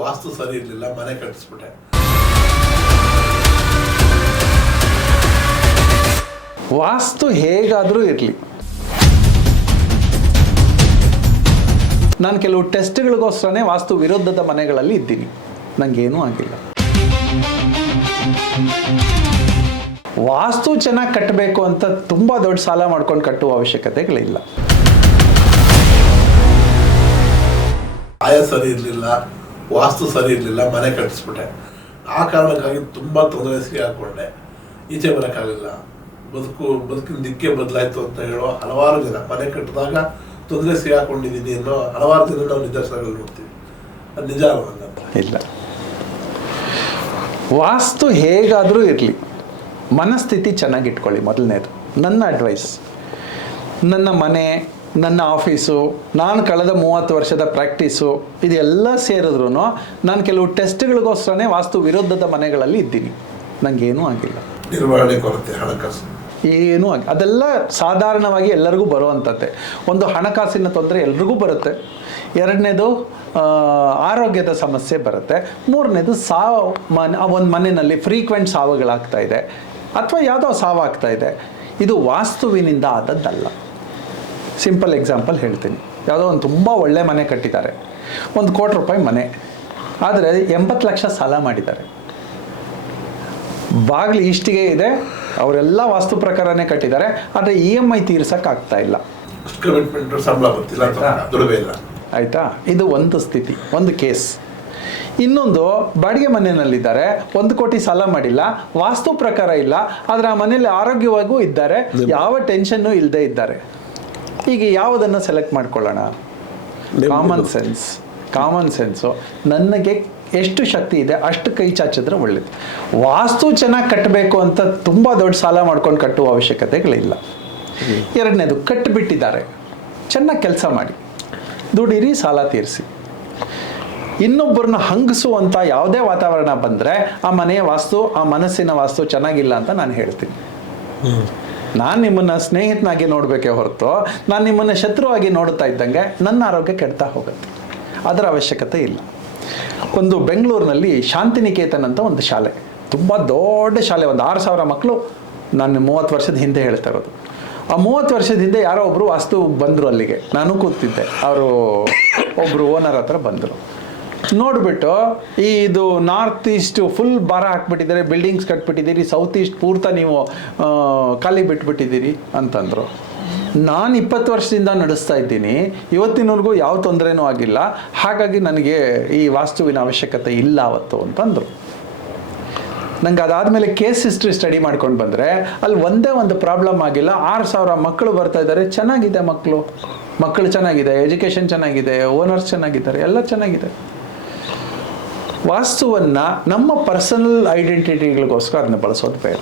ವಾಸ್ತು ಸರಿ ಇರಲಿಲ್ಲ, ಮನೆ ಕಟ್ಟಿಸ್ಬಿಟ್ಟೆ. ವಾಸ್ತು ಹೇಗಾದರೂ ಇರಲಿ, ನಾನು ಕೆಲವು ಟೆಸ್ಟ್ಗಳಿಗೋಸ್ಕರನೇ ವಾಸ್ತು ವಿರುದ್ಧದ ಮನೆಗಳಲ್ಲಿ ಇದ್ದೀನಿ, ನನಗೇನೂ ಆಗಿಲ್ಲ. ವಾಸ್ತು ಚೆನ್ನಾಗಿ ಕಟ್ಟಬೇಕು ಅಂತ ತುಂಬ ದೊಡ್ಡ ಸಾಲ ಮಾಡ್ಕೊಂಡು ಕಟ್ಟುವ ಅವಶ್ಯಕತೆಗಳಿಲ್ಲ. ಆಯ ಸರಿ ಇರಲಿಲ್ಲ, ವಾಸ್ತು ಸರಿ ಇರಲಿಲ್ಲ, ಮನೆ ಕಟ್ಟಿಸ್ಬಿಟ್ಟೆ. ಆ ಕಾರಣಕ್ಕಾಗಿ ತುಂಬ ತೊಂದರೆ ಸಿಗಾಕೊಂಡೆ. ಈಚೆ ಬರೋಕ್ಕಾಗಲಿಲ್ಲ. ಬದುಕಿನ ದಿಕ್ಕೆ ಬದಲಾಯಿತು ಅಂತ ಹೇಳೋ ಹಲವಾರು ಜನ ಮನೆ ಕಟ್ಟಿದಾಗ ತೊಂದರೆ ಸಿಗಾಕೊಂಡಿದ್ದೀನಿ ಅನ್ನೋ ಹಲವಾರು ಜನ ನಾವು ನಿದರ್ಶನಗಳು ನೋಡ್ತೀವಿ. ಅದು ನಿಜ ಅಲ್ವಂತ ಇಲ್ಲ. ವಾಸ್ತು ಹೇಗಾದರೂ ಇರಲಿ, ಮನಸ್ಥಿತಿ ಚೆನ್ನಾಗಿಟ್ಕೊಳ್ಳಿ ಮೊದಲನೇದು. ನನ್ನ ಅಡ್ವೈಸ್, ನನ್ನ ಮನೆ, ನನ್ನ ಆಫೀಸು, ನಾನು ಕಳೆದ 30 ವರ್ಷದ ಪ್ರಾಕ್ಟೀಸು, ಇದೆಲ್ಲ ಸೇರಿದ್ರೂ ನಾನು ಕೆಲವು ಟೆಸ್ಟ್ಗಳಿಗೋಸ್ಕರನೇ ವಾಸ್ತು ವಿರುದ್ಧದ ಮನೆಗಳಲ್ಲಿ ಇದ್ದೀನಿ, ನನಗೇನೂ ಆಗಿಲ್ಲ. ನಿರ್ವಹಣೆ ಕೊರತೆ, ಹಣಕಾಸು ಏನೂ ಆಗಿ, ಅದೆಲ್ಲ ಸಾಧಾರಣವಾಗಿ ಎಲ್ಲರಿಗೂ ಬರುವಂಥದ್ದೇ. ಒಂದು ಹಣಕಾಸಿನ ತೊಂದರೆ ಎಲ್ರಿಗೂ ಬರುತ್ತೆ. ಎರಡನೇದು ಆರೋಗ್ಯದ ಸಮಸ್ಯೆ ಬರುತ್ತೆ. ಮೂರನೇದು ಒಂದು ಮನೆಯಲ್ಲಿ ಫ್ರೀಕ್ವೆಂಟ್ ಸಾವುಗಳಾಗ್ತಾ ಇದೆ ಅಥವಾ ಯಾವುದೋ ಸಾವಾಗ್ತಾ ಇದೆ. ಇದು ವಾಸ್ತುವಿನಿಂದ ಆದದ್ದಲ್ಲ. ಸಿಂಪಲ್ ಎಕ್ಸಾಂಪಲ್ ಹೇಳ್ತೀನಿ. ಯಾವುದೋ ಒಂದು ತುಂಬ ಒಳ್ಳೆ ಮನೆ ಕಟ್ಟಿದ್ದಾರೆ, 1 ಕೋಟಿ ರೂಪಾಯಿ ಮನೆ, ಆದರೆ 80 ಲಕ್ಷ ಸಾಲ ಮಾಡಿದ್ದಾರೆ. ಬಾಗಿಲು ಇಷ್ಟಿಗೆ ಇದೆ, ಅವರೆಲ್ಲ ವಾಸ್ತು ಪ್ರಕಾರನೇ ಕಟ್ಟಿದ್ದಾರೆ, ಆದರೆ EMI ತೀರ್ಸೋಕ್ಕಾಗ್ತಾ ಇಲ್ಲ. ಆಯಿತಾ? ಇದು ಒಂದು ಸ್ಥಿತಿ, ಒಂದು ಕೇಸ್. ಇನ್ನೊಂದು, ಬಾಡಿಗೆ ಮನೆಯಲ್ಲಿದ್ದಾರೆ, 1 ಕೋಟಿ ಸಾಲ ಮಾಡಿಲ್ಲ, ವಾಸ್ತು ಪ್ರಕಾರ ಇಲ್ಲ, ಆದರೆ ಆ ಮನೆಯಲ್ಲಿ ಆರೋಗ್ಯವಾಗೂ ಇದ್ದಾರೆ, ಯಾವ ಟೆನ್ಷನ್ನು ಇಲ್ಲದೆ ಇದ್ದಾರೆ. ಈಗ ಯಾವುದನ್ನು ಸೆಲೆಕ್ಟ್ ಮಾಡ್ಕೊಳ್ಳೋಣ? Common sense. ನನಗೆ ಎಷ್ಟು ಶಕ್ತಿ ಇದೆ ಅಷ್ಟು ಕೈ ಚಾಚಿದ್ರೆ ಒಳ್ಳೇದು. ವಾಸ್ತು ಚೆನ್ನಾಗಿ ಕಟ್ಟಬೇಕು ಅಂತ ತುಂಬ ದೊಡ್ಡ ಸಾಲ ಮಾಡ್ಕೊಂಡು ಕಟ್ಟುವ ಅವಶ್ಯಕತೆಗಳಿಲ್ಲ. ಎರಡನೇದು, ಕಟ್ಟಿಬಿಟ್ಟಿದ್ದಾರೆ, ಚೆನ್ನಾಗಿ ಕೆಲಸ ಮಾಡಿ, ದುಡೀರಿ, ಸಾಲ ತೀರಿಸಿ. ಇನ್ನೊಬ್ಬರನ್ನ ಹಂಗಿಸುವಂಥ ಯಾವುದೇ ವಾತಾವರಣ ಬಂದರೆ ಆ ಮನೆಯ ವಾಸ್ತು, ಆ ಮನಸ್ಸಿನ ವಾಸ್ತು ಚೆನ್ನಾಗಿಲ್ಲ ಅಂತ ನಾನು ಹೇಳ್ತೀನಿ. ನಾನು ನಿಮ್ಮನ್ನು ಸ್ನೇಹಿತನಾಗಿ ನೋಡಬೇಕೇ ಹೊರತು ನಾನು ನಿಮ್ಮನ್ನು ಶತ್ರುವಾಗಿ ನೋಡ್ತಾ ಇದ್ದಂಗೆ ನನ್ನ ಆರೋಗ್ಯ ಕೆಡ್ತಾ ಹೋಗುತ್ತೆ. ಅದರ ಅವಶ್ಯಕತೆ ಇಲ್ಲ. ಒಂದು ಬೆಂಗಳೂರಿನಲ್ಲಿ ಶಾಂತಿನಿಕೇತನ್ ಅಂತ ಒಂದು ಶಾಲೆ, ತುಂಬ ದೊಡ್ಡ ಶಾಲೆ, ಒಂದು 6,000 ಮಕ್ಕಳು. ನಾನು 30 ವರ್ಷದ ಹಿಂದೆ ಹೇಳ್ತಾ ಇರೋದು. ಆ 30 ವರ್ಷದ ಹಿಂದೆ ಯಾರೋ ಒಬ್ಬರು ವಾಸ್ತು ಬಂದರು ಅಲ್ಲಿಗೆ, ನಾನು ಕೂತಿದ್ದೆ. ಅವರು ಒಬ್ಬರು ಓನರ್ ಹತ್ರ ಬಂದರು. ನೋಡಿಬಿಟ್ಟು, ಇದು ನಾರ್ತ್ ಈಸ್ಟು ಫುಲ್ ಭಾರ ಹಾಕ್ಬಿಟ್ಟಿದ್ದಾರೆ, ಬಿಲ್ಡಿಂಗ್ಸ್ ಕಟ್ಬಿಟ್ಟಿದ್ದೀರಿ, ಸೌತ್ ಈಸ್ಟ್ ಪೂರ್ತ ನೀವು ಖಾಲಿ ಬಿಟ್ಬಿಟ್ಟಿದ್ದೀರಿ ಅಂತಂದರು. ನಾನು 20 ವರ್ಷದಿಂದ ನಡೆಸ್ತಾ ಇದ್ದೀನಿ, ಇವತ್ತಿನವರೆಗೂ ಯಾವ ತೊಂದರೆನೂ ಆಗಿಲ್ಲ, ಹಾಗಾಗಿ ನನಗೆ ಈ ವಾಸ್ತುವಿನ ಅವಶ್ಯಕತೆ ಇಲ್ಲ ಅವತ್ತು ಅಂತಂದರು. ನಂಗೆ ಅದಾದಮೇಲೆ ಕೇಸ್ ಹಿಸ್ಟ್ರಿ ಸ್ಟಡಿ ಮಾಡ್ಕೊಂಡು ಬಂದರೆ ಅಲ್ಲಿ ಒಂದೇ ಒಂದು ಪ್ರಾಬ್ಲಮ್ ಆಗಿಲ್ಲ. 6,000 ಮಕ್ಕಳು ಬರ್ತಾ ಇದ್ದಾರೆ, ಚೆನ್ನಾಗಿದೆ, ಮಕ್ಕಳು ಚೆನ್ನಾಗಿದೆ, ಎಜುಕೇಷನ್ ಚೆನ್ನಾಗಿದೆ, ಓನರ್ಸ್ ಚೆನ್ನಾಗಿದ್ದಾರೆ, ಎಲ್ಲ ಚೆನ್ನಾಗಿದೆ. ವಾಸ್ತುವನ್ನು ನಮ್ಮ ಪರ್ಸನಲ್ ಐಡೆಂಟಿಟಿಗಳಿಗೋಸ್ಕರ ಅದನ್ನ ಬಳಸೋದು ಬೇಡ.